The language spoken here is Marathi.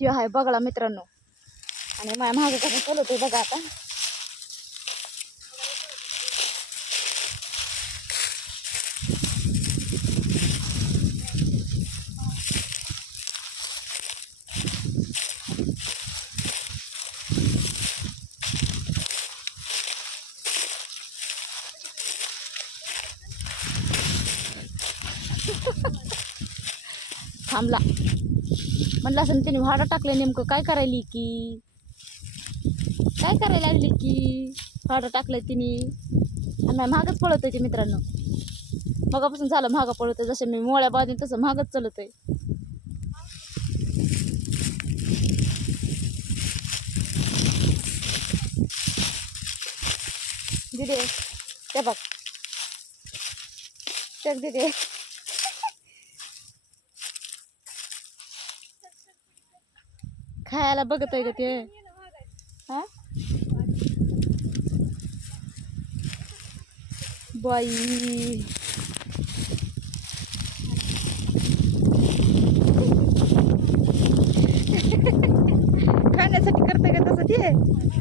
शिव आहे बघला मित्रांनो. आणि माझ्या मागं कसं चालवतोय बघा आता. थांबला म्हणलं असं तिने भाडं टाकलं. नेमकं काय करायली की काय करायला लागली की भाडं टाकलं तिने. आणि नाही महागच पळत आहे मित्रांनो. मगापासून झालं महाग पळत. जसं मी मोळ्या बाजून तसं महागच चालत आहे. दिदे ते बघ चक दिदे. खायला बघत आहे का ते. हा बाई खाण्यासाठी करते का तसं ते.